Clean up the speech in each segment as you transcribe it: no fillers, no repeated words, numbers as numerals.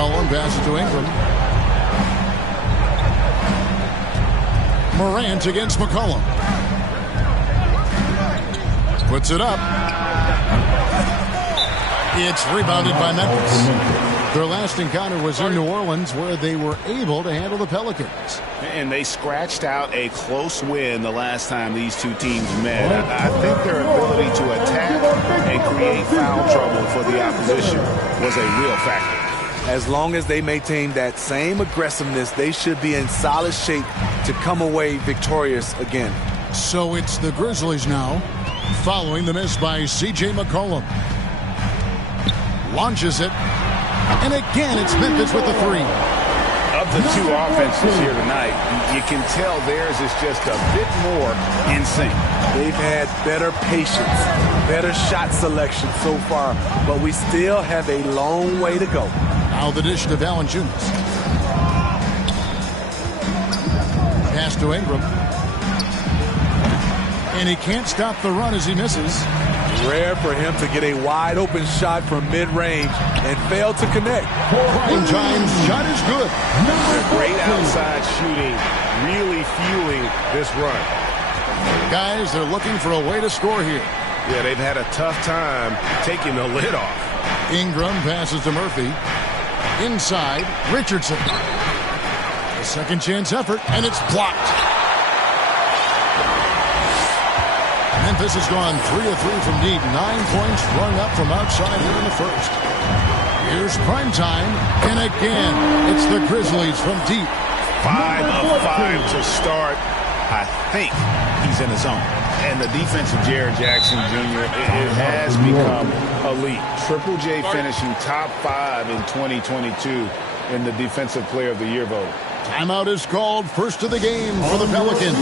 McCollum passes to Ingram. Morant against McCollum. Puts it up. It's rebounded by Memphis. Their last encounter was in New Orleans, where they were able to handle the Pelicans. And they scratched out a close win the last time these two teams met. I think their ability to attack and create foul trouble for the opposition was a real factor. As long as they maintain that same aggressiveness, they should be in solid shape to come away victorious again. So it's the Grizzlies now, following the miss by C.J. McCollum. Launches it. And again, it's Memphis with the three. Of the two offenses here tonight, you can tell theirs is just a bit more in sync. They've had better patience, better shot selection so far, but we still have a long way to go. Now the dish to Valanciunas. Pass to Ingram. And he can't stop the run as he misses. Rare for him to get a wide-open shot from mid-range and fail to connect. Prime Time's shot is good. Great outside shooting, really fueling this run. Guys, they're looking for a way to score here. Yeah, they've had a tough time taking the lid off. Ingram passes to Murphy. Inside, Richardson. A second chance effort, and it's blocked. Memphis has gone 3 of 3 from deep. 9 points rung up from outside here in the first. Here's prime time, and again, it's the Grizzlies from deep. 5 of 5 to start. I think he's in his zone. And the defense of Jaren Jackson Jr., it has become elite. Triple J finishing top 5 in 2022 in the Defensive Player of the Year vote. Timeout is called. First of the game for the Pelicans.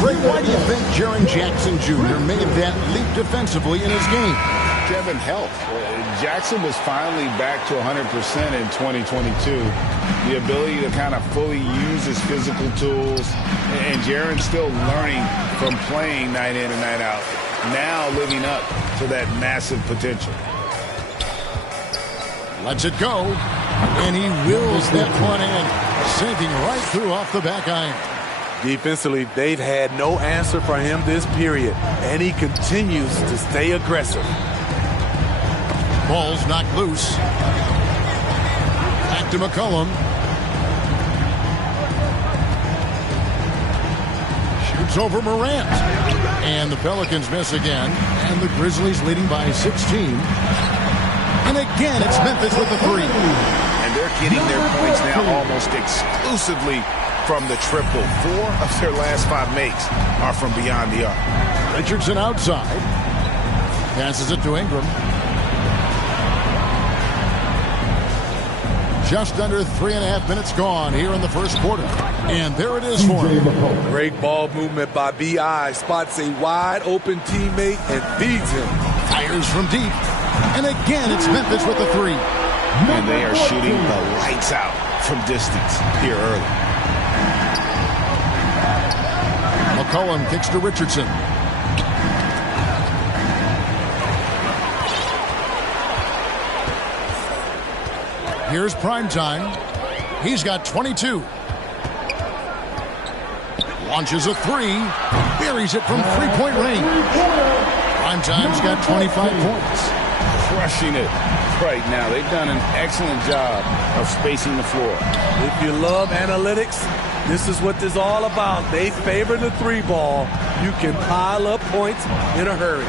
Ray, why do you think Jaren Jackson Jr. made that leap defensively in his game? Kevin, health. Jackson was finally back to 100% in 2022. The ability to kind of fully use his physical tools. And Jaren's still learning from playing night in and night out. Now living up to that massive potential. Lets it go. And he wills that one in. Sinking right through off the back iron. Defensively, they've had no answer for him this period, and he continues to stay aggressive. Ball's knocked loose. Back to McCollum. Shoots over Morant. And the Pelicans miss again. And the Grizzlies leading by 16. And again, it's Memphis with the three. They're getting their points now almost exclusively from the triple. 4 of their last 5 makes are from beyond the arc. Richardson outside. Passes it to Ingram. Just under 3.5 minutes gone here in the first quarter. And there it is for him. Great ball movement by B.I. Spots a wide open teammate and feeds him. Fires from deep. And again, it's Memphis with the three. And they are shooting the lights out from distance here early. McCollum kicks to Richardson. Here's prime time. He's got 22. Launches a three. Buries it from three-point range. Prime time's got 25 points. Crushing it right now. They've done an excellent job of spacing the floor. If you love analytics, this is what this is all about. They favor the three ball. You can pile up points in a hurry.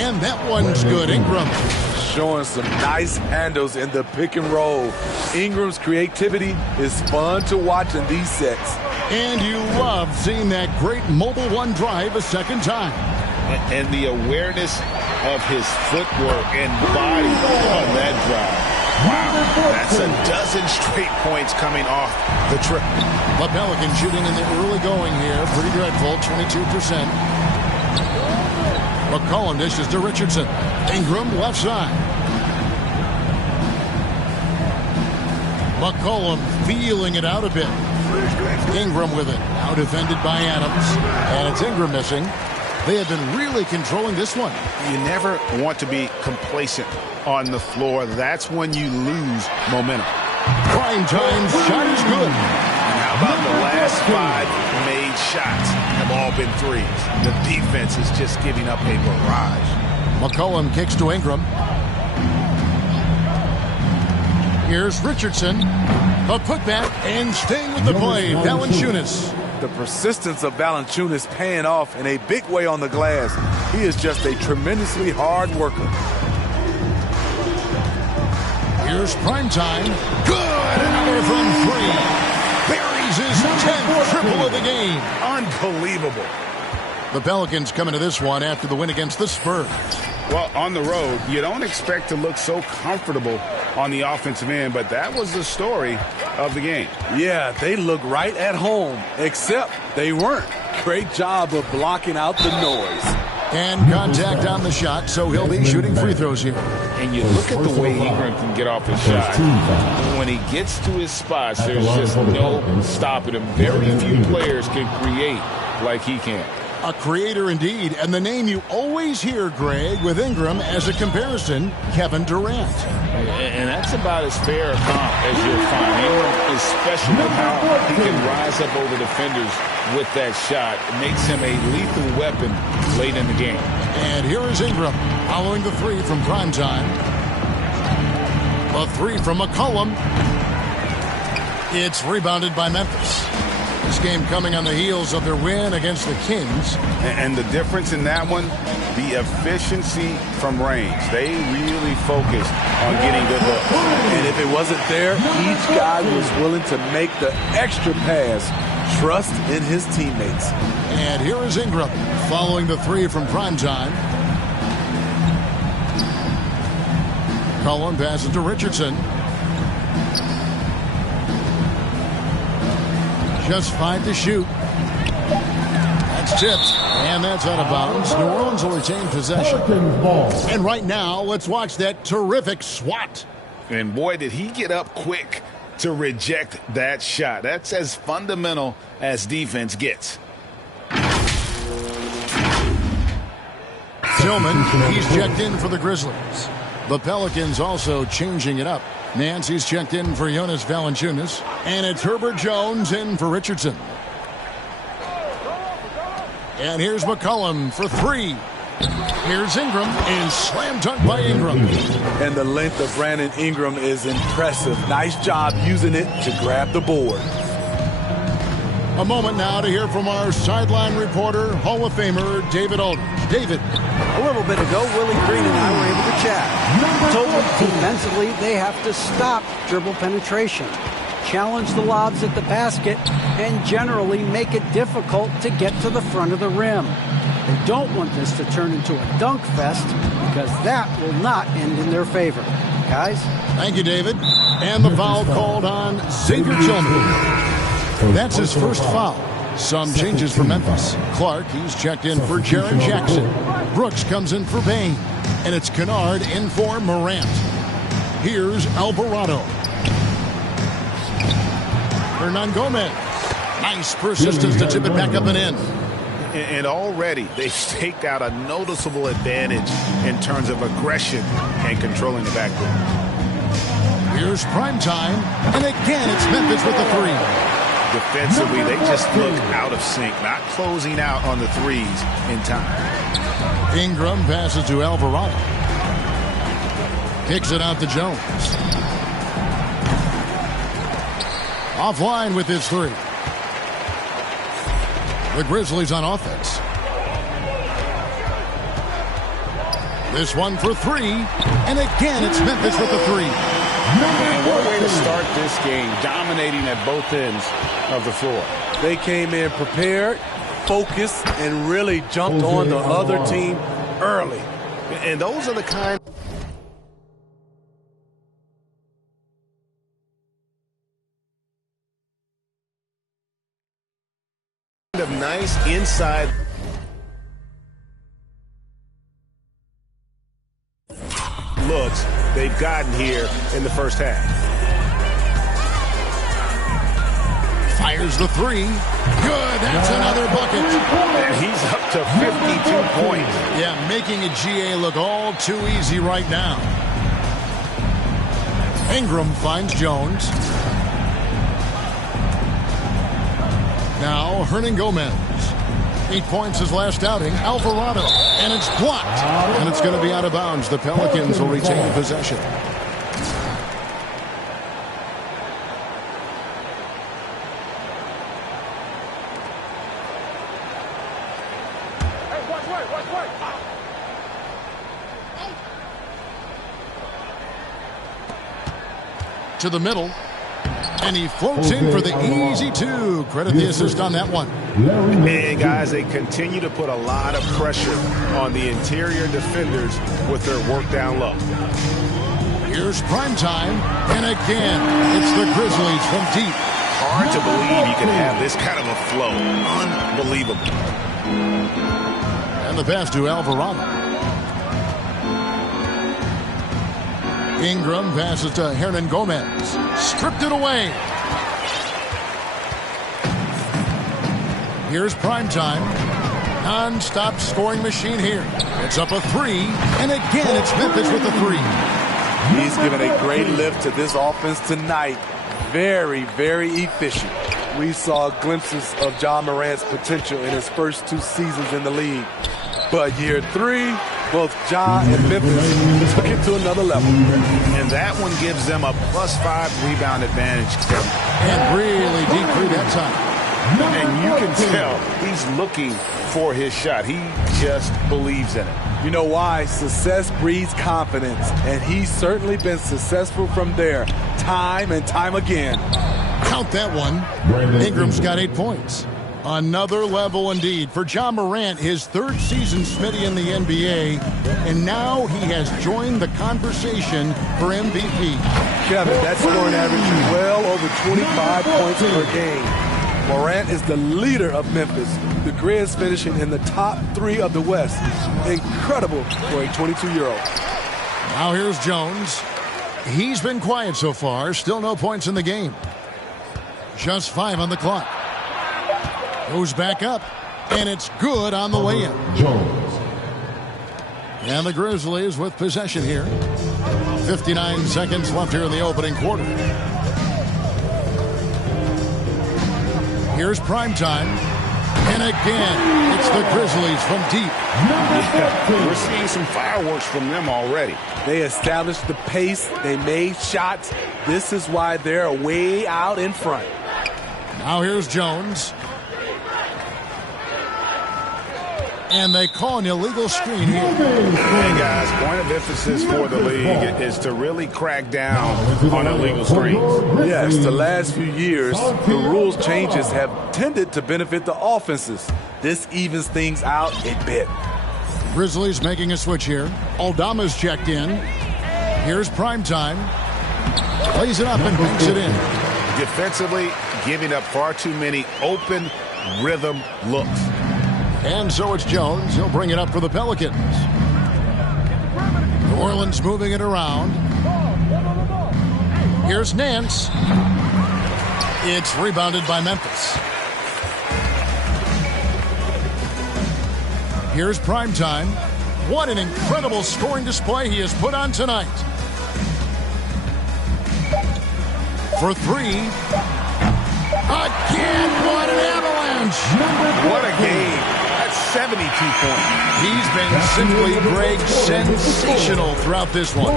And that one's good. Ingram showing some nice handles in the pick and roll. Ingram's creativity is fun to watch in these sets. And you love seeing that great mobile one drive a second time. And the awareness of his footwork and body on that drive. Wow, that's a dozen straight points coming off the trip. The Pelicans shooting in the early going here. Pretty dreadful, 22%. McCollum dishes to Richardson. Ingram left side. McCollum feeling it out a bit. Ingram with it. Now defended by Adams. And it's Ingram missing. They have been really controlling this one. You never want to be complacent on the floor. That's when you lose momentum. Prime time shot is good. And how about the last 5 made shots have all been threes? The defense is just giving up a barrage. McCollum kicks to Ingram. Here's Richardson. A putback and staying with the play, Valanciunas. The persistence of Valanciunas paying off in a big way on the glass. He is just a tremendously hard worker. Here's prime time. Good! Another from 3. Buries his 10th triple of the game. Unbelievable. The Pelicans come into this one after the win against the Spurs. Well, on the road, you don't expect to look so comfortable on the offensive end, but that was the story of the game. Yeah, they look right at home, except they weren't. Great job of blocking out the noise. And contact on the shot, so he'll be shooting free throws here. And you look at the way Ingram can get off his shot. When he gets to his spots, there's just no stopping him. Very few players can create like he can. A creator indeed, and the name you always hear, Greg, with Ingram as a comparison, Kevin Durant. And that's about as fair a comp as you'll find. Ingram is special with how he can rise up over defenders with that shot. It makes him a lethal weapon late in the game. And here is Ingram following the 3 from primetime. A 3 from McCollum. It's rebounded by Memphis. This game coming on the heels of their win against the Kings. And the difference in that one, the efficiency from range. They really focused on getting good looks. And if it wasn't there, each guy was willing to make the extra pass. Trust in his teammates. And here is Ingram following the 3 from primetime. Cullen passes to Richardson. Just 5 to shoot. That's tipped. And that's out of bounds. New Orleans will retain possession. And right now, let's watch that terrific swat. And boy, did he get up quick to reject that shot. That's as fundamental as defense gets. Tillman, he's checked in for the Grizzlies. The Pelicans also changing it up. Nancy's checked in for Jonas Valanciunas. And it's Herbert Jones in for Richardson. And here's McCollum for 3. Here's Ingram, and slam dunk by Ingram. And the length of Brandon Ingram is impressive. Nice job using it to grab the board. A moment now to hear from our sideline reporter, Hall of Famer David Aldridge. David. A little bit ago, Willie Green and I were able to chat. Told defensively they have to stop dribble penetration, challenge the lobs at the basket, and generally make it difficult to get to the front of the rim. They don't want this to turn into a dunk fest because that will not end in their favor. Guys? Thank you, David. And the foul called on Xavier Tillman. That's his first foul. Some changes for Memphis. Clark, he's checked in for Jaren Jackson. Brooks comes in for Bain. And it's Kennard in for Morant. Here's Alvarado. Hernan Gomez. Nice persistence to tip it back up and in. And already they've staked out a noticeable advantage in terms of aggression and controlling the backcourt. Here's prime time. And again, it's Memphis with the 3. Defensively, they just look out of sync, not closing out on the threes in time. Ingram passes to Alvarado. Kicks it out to Jones. Offline with his 3. The Grizzlies on offense. This one for 3. And again, it's Memphis with the 3. And what a way to start this game, dominating at both ends of the floor. They came in prepared, focused, and really jumped on the other team early. And those are the kind of nice inside looks they've gotten here in the first half. Fires the 3. Good. That's another bucket. And he's up to 52 points. Yeah, making a GA look all too easy right now. Ingram finds Jones. Now Hernangomez. 8 points his last outing. Alvarado. And it's blocked. And it's going to be out of bounds. The Pelicans will retain possession. To the middle. And he floats in for the easy two. Credit the assist on that one. And guys, they continue to put a lot of pressure on the interior defenders with their work down low. Here's prime time. And again, it's the Grizzlies from deep. Hard to believe you can have this kind of a flow. Unbelievable. And the pass to Alvarado. Ingram passes to Hernangomez. Stripped it away. Here's prime time. Non-stop scoring machine here. It's up a three. And again, it's Memphis with the three. He's given a great lift to this offense tonight. Very, very efficient. We saw glimpses of Ja Morant's potential in his first 2 seasons in the league. But year 3, both Ja and Memphis took it to another level. And that one gives them a +5 rebound advantage. And really deep three that time. And you can tell he's looking for his shot. He just believes in it. You know why? Success breeds confidence. And he's certainly been successful from there time and time again. Count that one. Ingram's got 8 points. Another level indeed for Ja Morant, his 3rd season Smitty in the NBA, and now he has joined the conversation for MVP. Kevin, that scoring average is well over 25 points per game. Morant is the leader of Memphis. The Grizz finishing in the top 3 of the West. Incredible for a 22-year-old. Now here's Jones. He's been quiet so far. Still no points in the game. Just 5 on the clock. Goes back up, and it's good on the way in. Jones. And the Grizzlies with possession here. 59 seconds left here in the opening quarter. Here's prime time. And again, it's the Grizzlies from deep. Yeah, we're seeing some fireworks from them already. They established the pace. They made shots. This is why they're way out in front. Now here's Jones. And they call an illegal screen here. Hey, guys, point of emphasis for the league is to really crack down on illegal screens. Yes, the last few years, the rules changes have tended to benefit the offenses. This evens things out a bit. Grizzlies making a switch here. Aldama's checked in. Here's prime time. Plays it up and banks it in. Defensively, giving up far too many open rhythm looks. And so it's Jones. He'll bring it up for the Pelicans. New Orleans moving it around. Here's Nance. It's rebounded by Memphis. Here's prime time. What an incredible scoring display he has put on tonight. For 3. Again, what an avalanche. What a game. 72 points. He's been simply, Greg, sensational throughout this one.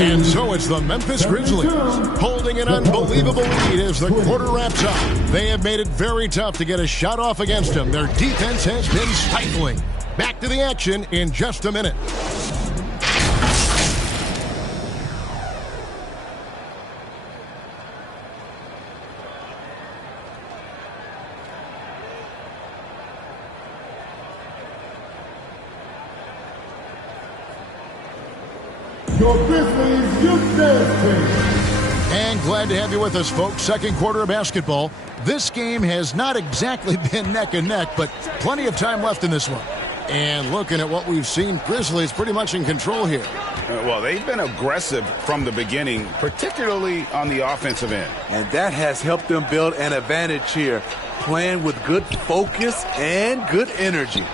And so it's the Memphis Grizzlies holding an unbelievable lead as the quarter wraps up. They have made it very tough to get a shot off against them. Their defense has been stifling. Back to the action in just a minute. Your Grizzlies Youth Dance Team. And glad to have you with us, folks. Second quarter of basketball. This game has not exactly been neck and neck, but plenty of time left in this one. And looking at what we've seen, Grizzlies pretty much in control here. Well, they've been aggressive from the beginning, particularly on the offensive end. And that has helped them build an advantage here, playing with good focus and good energy.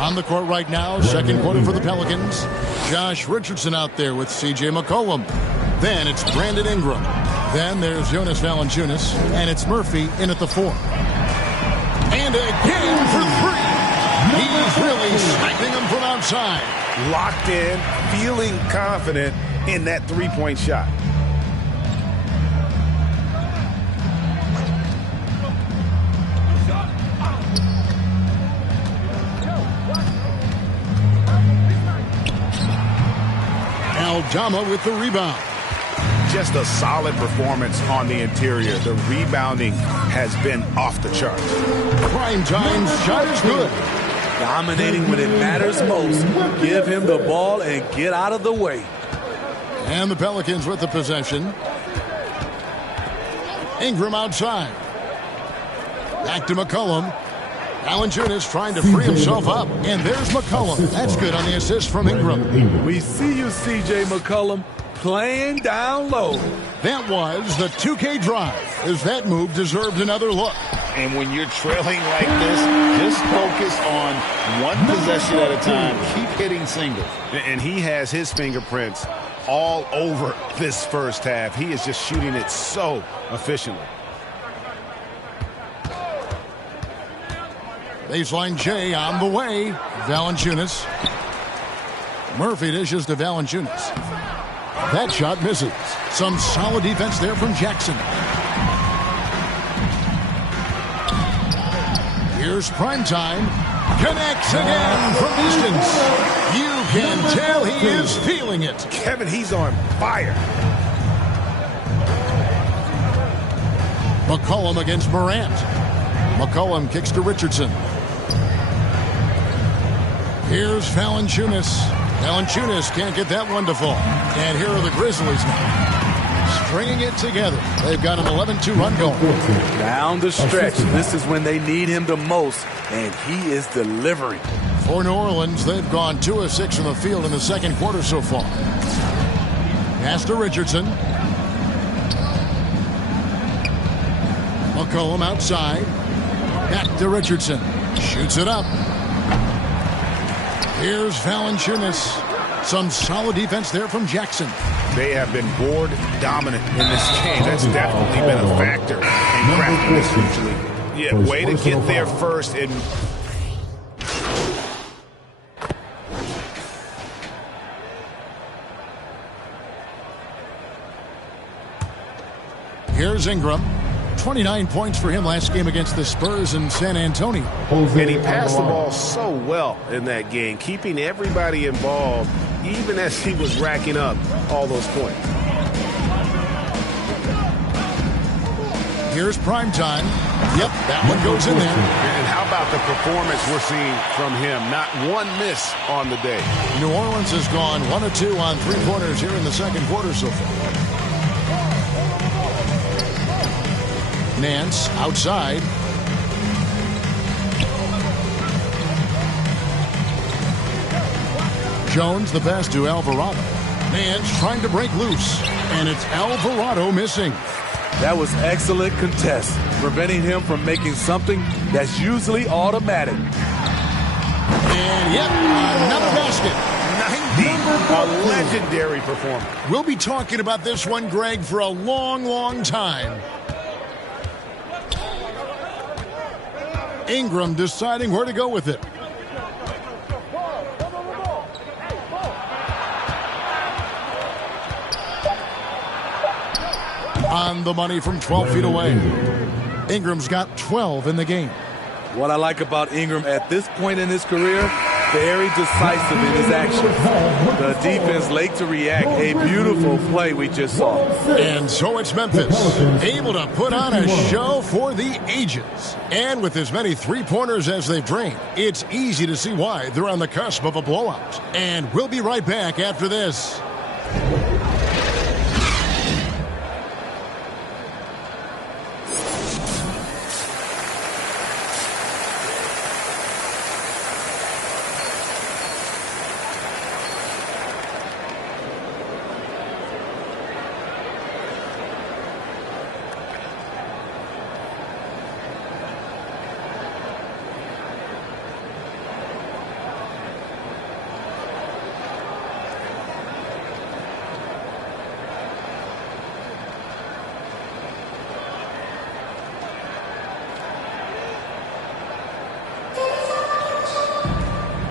On the court right now, second quarter for the Pelicans. Josh Richardson out there with C.J. McCollum. Then it's Brandon Ingram. Then there's Jonas Valanciunas, and it's Murphy in at the 4. And again for 3. He's really sniping them from outside. Locked in, feeling confident in that three-point shot. Aldama with the rebound. Just a solid performance on the interior. The rebounding has been off the charts. Prime time shot is good. Dominating when it matters most. Give him the ball and get out of the way. And the Pelicans with the possession. Ingram outside. Back to McCollum. Valanciunas trying to free himself up. And there's McCollum. That's good on the assist from Ingram. We see you, C.J. McCollum, playing down low. That was the 2K drive, as that move deserved another look. And when you're trailing like this, just focus on one possession at a time. Keep hitting singles. And he has his fingerprints all over this first half. He is just shooting it so efficiently. Baseline J on the way. Valanciunas. Murphy dishes to Valanciunas. That shot misses. Some solid defense there from Jackson. Here's Primetime. Connects again from distance. You can tell he is feeling it. Kevin, he's on fire. McCollum against Morant. McCollum kicks to Richardson. Here's Valanciunas. Valanciunas can't get that one to fall. And here are the Grizzlies now. Stringing it together. They've got an 11-2 run going. Down the stretch. This is when they need him the most, and he is delivering. For New Orleans, they've gone 2 of 6 from the field in the second quarter so far. Pass to Richardson. McCollum outside. Back to Richardson. Shoots it up. Here's Valanciunas. Some solid defense there from Jackson. They have been board dominant in this game. That's definitely been a factor in cracking this usually. Yeah, way to get there first. And here's Ingram. 29 points for him last game against the Spurs in San Antonio. And he passed the ball so well in that game, keeping everybody involved, even as he was racking up all those points. Here's Primetime. Yep, that one goes in there. And how about the performance we're seeing from him? Not one miss on the day. New Orleans has gone 1 of 2 on three-pointers here in the second quarter so far. Nance outside. Jones the pass to Alvarado. Nance trying to break loose. And it's Alvarado missing. That was excellent contest, preventing him from making something that's usually automatic. And yep, another basket. 90, a legendary performance. We'll be talking about this one, Greg, for a long, long time. Ingram deciding where to go with it. On the money from 12 feet away. Ingram's got 12 in the game. What I like about Ingram at this point in his career, very decisive in his actions. The defense late to react. A beautiful play we just saw. And so it's Memphis, able to put on a show for the ages. And with as many three-pointers as they've drained, it's easy to see why they're on the cusp of a blowout. And we'll be right back after this.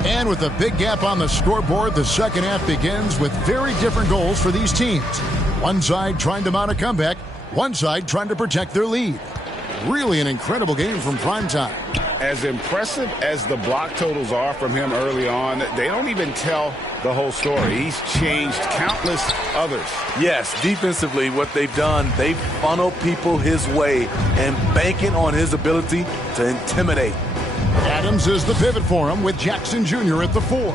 And with a big gap on the scoreboard, the second half begins with very different goals for these teams. One side trying to mount a comeback, one side trying to protect their lead. Really an incredible game from Primetime. As impressive as the block totals are from him early on, they don't even tell the whole story. He's changed countless others. Yes, defensively, what they've done, they funnel people his way and banking on his ability to intimidate. Adams is the pivot for him with Jackson Jr. at the 4.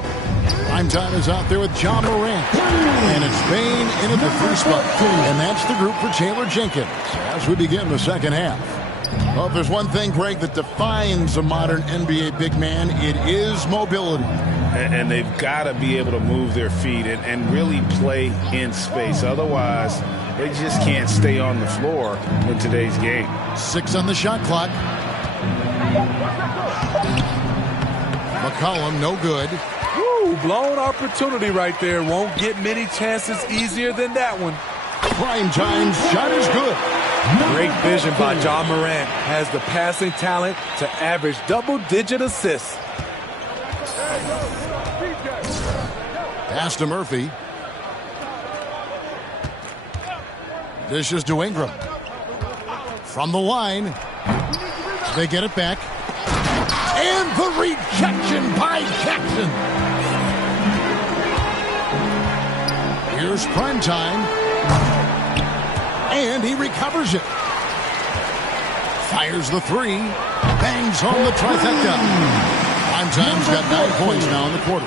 Primetime is out there with John Morant. And it's Bane in at the 3 spot. And that's the group for Taylor Jenkins as we begin the second half. Well, if there's one thing, Greg, that defines a modern NBA big man, it is mobility. And they've got to be able to move their feet and really play in space. Otherwise, they just can't stay on the floor in today's game. 6 on the shot clock. McCollum, no good. Woo, blown opportunity right there. Won't get many chances easier than that one. Primetime shot is good. Great vision by John Morant. Has the passing talent to average double-digit assists. Pass to Murphy. Dishes to Ingram. From the line. They get it back. And the rejection by Jackson. Here's Primetime. And he recovers it. Fires the 3. Bangs home the trifecta. Primetime's got 9 points now in the quarter.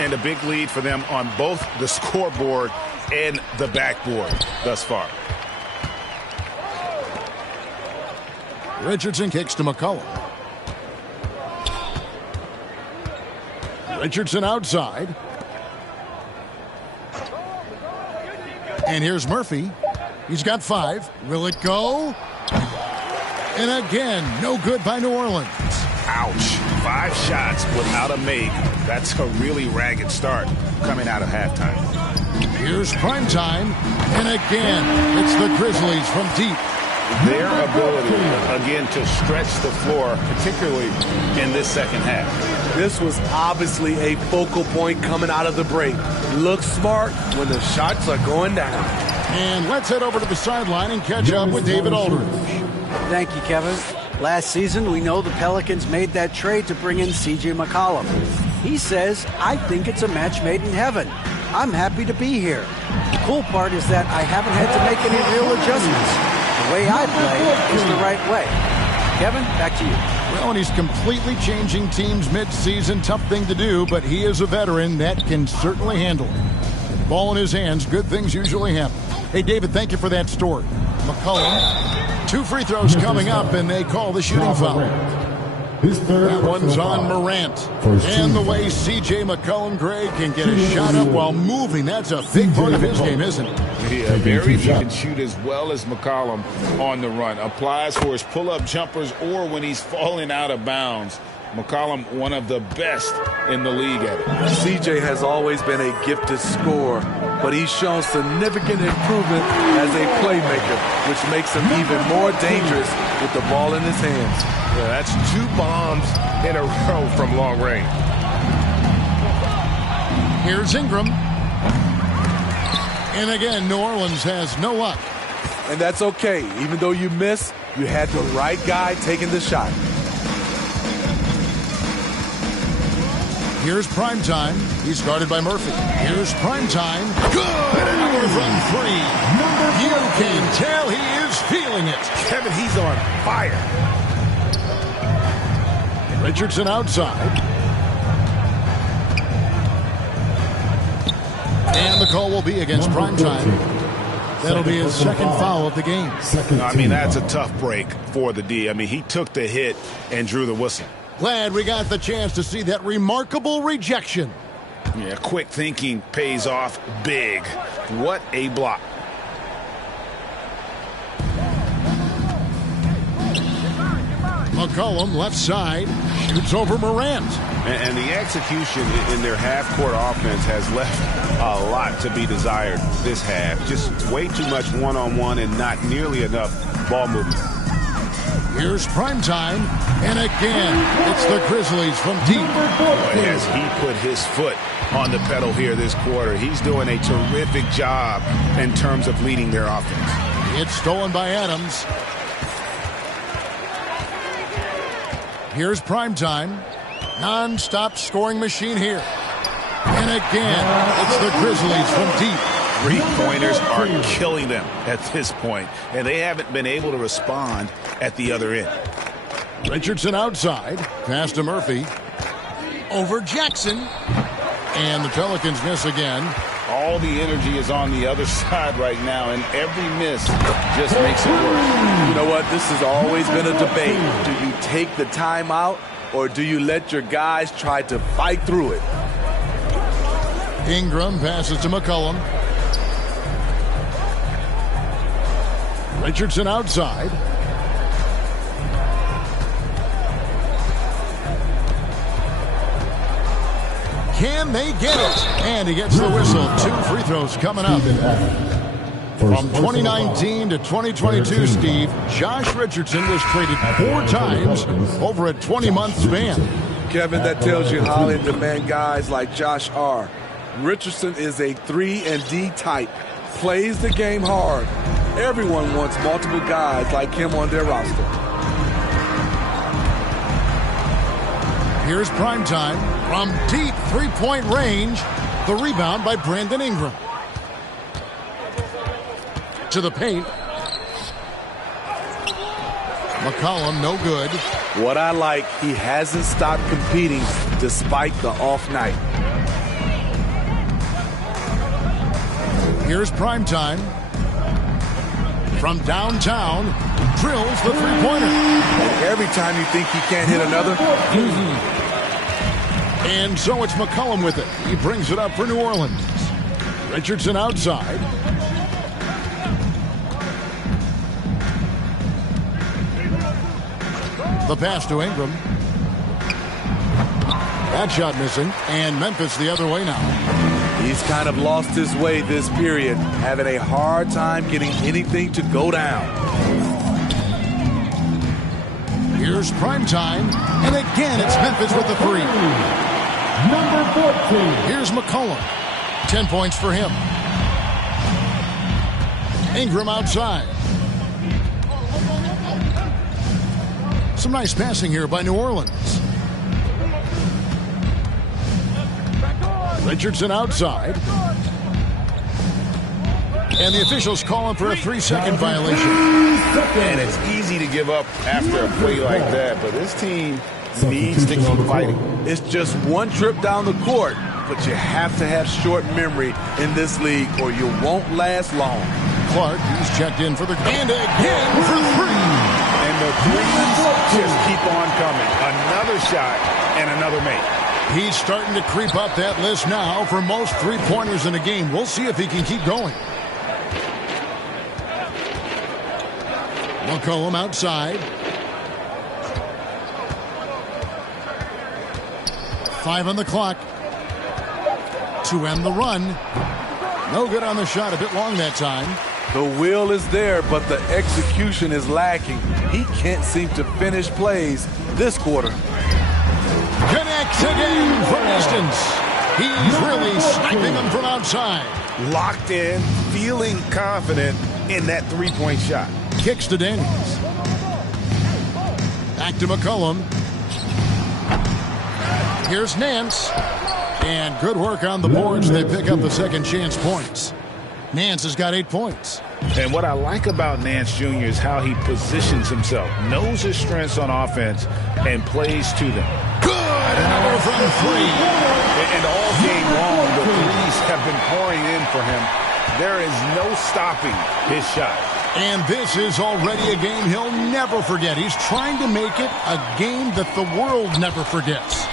And a big lead for them on both the scoreboard and the backboard thus far. Richardson kicks to McCollum. Richardson outside. And here's Murphy. He's got 5. Will it go? And again, no good by New Orleans. Ouch. 5 shots without a make. That's a really ragged start coming out of halftime. Here's Primetime. And again, it's the Grizzlies from deep. Their ability, again, to stretch the floor, particularly in this second half. This was obviously a focal point coming out of the break. Look smart when the shots are going down. And let's head over to the sideline and catch up with David Aldridge. Thank you, Kevin. Last season, we know the Pelicans made that trade to bring in C.J. McCollum. He says, I think it's a match made in heaven. I'm happy to be here. The cool part is that I haven't had to make any real adjustments. The way I play is the right way. Kevin, back to you. Well, and he's completely changing teams mid-season. Tough thing to do, but he is a veteran that can certainly handle it. Ball in his hands, good things usually happen. Hey, David, thank you for that story. McCollum, 2 free throws coming up, and they call the shooting foul. That one's on Morant. And the way C.J. McCollum, Greg, can get a shot up while moving, that's a big part of his game, isn't it? Yeah, very few can shoot as well as McCollum on the run. Applies for his pull-up jumpers or when he's falling out of bounds. McCollum, one of the best in the league at it. CJ has always been a gifted scorer, but he's shown significant improvement as a playmaker, which makes him even more dangerous with the ball in his hands. Yeah, that's 2 bombs in a row from long range. Here's Ingram. And again, New Orleans has no luck. And that's okay. Even though you miss, you had the right guy taking the shot. Here's Primetime. He's guarded by Murphy. Here's Primetime. Good! Another from 3. You can tell he is feeling it. Kevin, he's on fire. Richardson outside. And the call will be against Primetime. That'll be his second foul of the game. I mean, that's a tough break for the D. I mean, he took the hit and drew the whistle. Glad we got the chance to see that remarkable rejection. Yeah, quick thinking pays off big. What a block. McCollum, left side, shoots over Morant. And the execution in their half-court offense has left a lot to be desired this half. Just way too much one-on-one and not nearly enough ball movement. Here's Primetime, and again, it's the Grizzlies from deep. Boy, has he put his foot on the pedal here this quarter. He's doing a terrific job in terms of leading their offense. It's stolen by Adams. Here's Primetime. Non-stop scoring machine here. And again, it's the Grizzlies from deep. Three-pointers are killing them at this point, and they haven't been able to respond at the other end. Richardson outside. Pass to Murphy. Over Jackson. And the Pelicans miss again. All the energy is on the other side right now, and every miss just makes it worse. You know what? This has always been a debate. Do you take the timeout, or do you let your guys try to fight through it? Ingram passes to McCollum. Richardson outside. Can they get it? And he gets the whistle. 2 free throws coming up. From 2019 to 2022, Steve, Josh Richardson was traded 4 times over a 20-month span. Kevin, that tells you how in demand guys like Josh are. Richardson is a 3-and-D type, plays the game hard. Everyone wants multiple guys like him on their roster. Here's Primetime from deep three-point range. The rebound by Brandon Ingram. To the paint. McCollum, no good. What I like, he hasn't stopped competing despite the off night. Here's Primetime. From downtown, drills the three-pointer. And every time you think he can't hit another. And so it's McCollum with it. He brings it up for New Orleans. Richardson outside. The pass to Ingram. That shot missing. And Memphis the other way now. He's kind of lost his way this period, having a hard time getting anything to go down. Here's Primetime, and again it's Memphis with the 3. Number 14. Here's McCollum. 10 points for him. Ingram outside. Some nice passing here by New Orleans. Richardson outside. And the officials calling for a 3-second violation. And it's easy to give up after a play like that, but this team needs to keep fighting. It's just one trip down the court, but you have to have short memory in this league or you won't last long. Clark, he's checked in for the... And again for 3. And the threes just keep on coming. Another shot and another make. He's starting to creep up that list now for most three-pointers in a game. We'll see if he can keep going. McCollum outside. 5 on the clock to end the run. No good on the shot. A bit long that time. The will is there, but the execution is lacking. He can't seem to finish plays this quarter. Connects again from distance. He's really sniping them from outside. Locked in, feeling confident in that three-point shot. Kicks to Daniels. Back to McCollum. Here's Nance. And good work on the boards. They pick up the second chance points. Nance has got 8 points. And what I like about Nance Jr. is how he positions himself, knows his strengths on offense, and plays to them. Good! Another from 3. And all game long, the threes have been pouring in for him. There is no stopping his shot. And this is already a game he'll never forget. He's trying to make it a game that the world never forgets.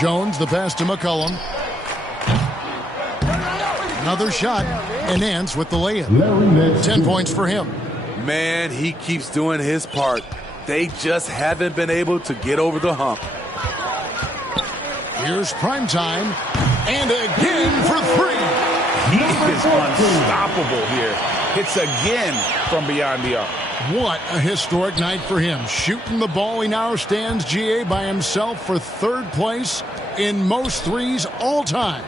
Jones, the pass to McCollum. Another shot, and Nance with the layup. 10 points for him. Man, he keeps doing his part. They just haven't been able to get over the hump. Here's Primetime, and again for 3. He is unstoppable here. Hits again from beyond the arc. What a historic night for him. Shooting the ball, he now stands, GA, by himself for third place in most threes all time.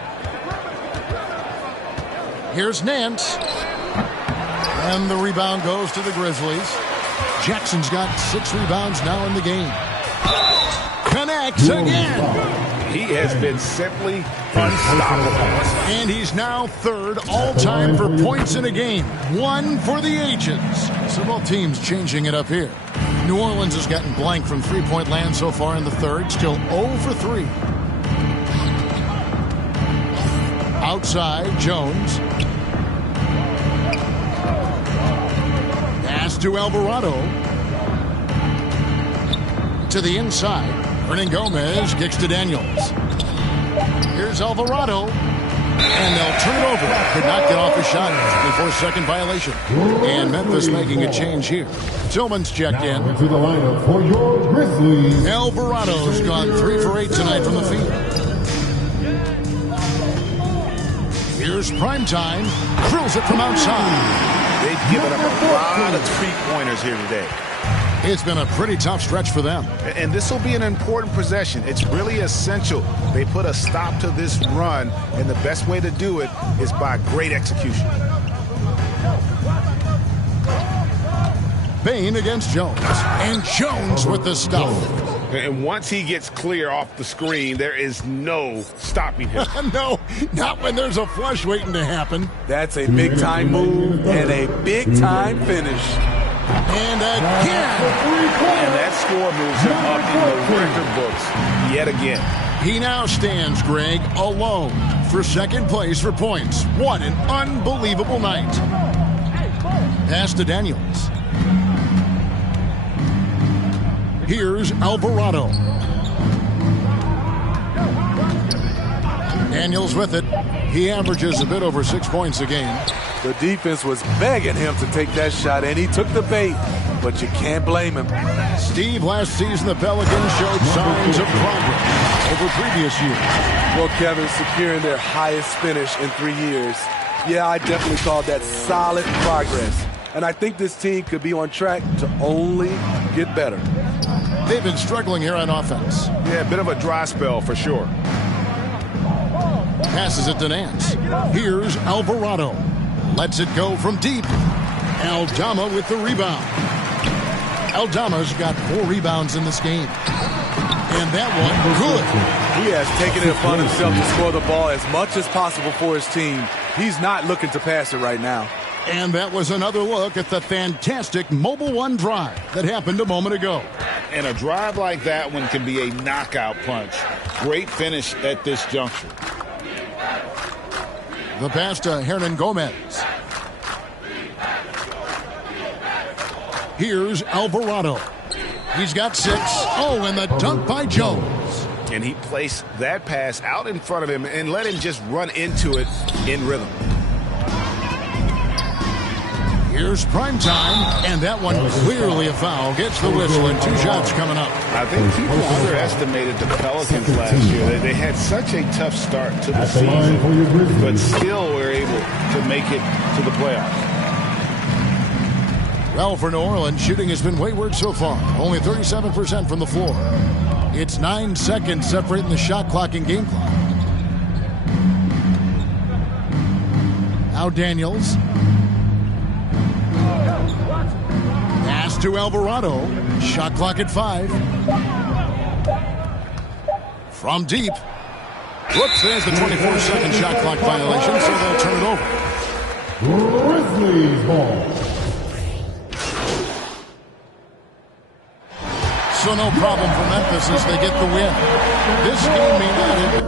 Here's Nance. And the rebound goes to the Grizzlies. Jackson's got 6 rebounds now in the game. Connects again. He has been simply unstoppable. And he's now third all-time for points in a game. 1 for the ages. So both teams changing it up here. New Orleans has gotten blank from three-point land so far in the third. Still 0 for 3. Outside, Jones. Pass to Alvarado. To the inside. Hernangomez kicks to Daniels. Here's Alvarado. And they'll turn it over. Could not get off the shot. 24-second violation. And Memphis making a change here. Tillman's checked in. To the lineup for your Grizzlies. Alvarado's gone 3 for 8 tonight from the field. Here's Primetime. Drills it from outside. They've given up a lot of three-pointers here today. It's been a pretty tough stretch for them. And this will be an important possession. It's really essential. They put a stop to this run, and the best way to do it is by great execution. Bane against Jones. And Jones with the stop. And once he gets clear off the screen, there is no stopping him. No, not when there's a flush waiting to happen. That's a big-time move and a big-time finish. And again. And that score moves him up in the record books yet again. He now stands, Greg, alone for second place for points. What an unbelievable night. Pass to Daniels. Here's Alvarado. Daniels with it. He averages a bit over 6 points a game. The defense was begging him to take that shot, and he took the bait, but you can't blame him. Steve, last season the Pelicans showed signs of progress over previous years. Well, Kevin, securing their highest finish in 3 years. Yeah, I definitely call that solid progress. And I think this team could be on track to only get better. They've been struggling here on offense. Yeah, a bit of a dry spell for sure. Passes it to Nance. Here's Alvarado. Lets it go from deep. Aldama with the rebound. Aldama's got 4 rebounds in this game. And that one, good. He has taken it upon himself to score the ball as much as possible for his team. He's not looking to pass it right now. And that was another look at the fantastic Mobile One drive that happened a moment ago. And a drive like that one can be a knockout punch. Great finish at this juncture. The pass to Hernangomez. Here's Alvarado. He's got 6. Oh, and the dunk by Jones. And he placed that pass out in front of him and let him just run into it in rhythm. Here's Primetime, and that one clearly a foul. Gets the whistle, and 2 shots coming up. I think people underestimated the Pelicans last year. They had such a tough start to the season, but still were able to make it to the playoffs. Well, for New Orleans, shooting has been wayward so far. Only 37% from the floor. It's 9 seconds separating the shot clock and game clock. Now Daniels. Pass to Alvarado. Shot clock at 5. From deep. Whoops, there's the 24-second shot clock violation, so they'll turn it over. Grizzlies ball. So no problem for Memphis as they get the win. This game may not end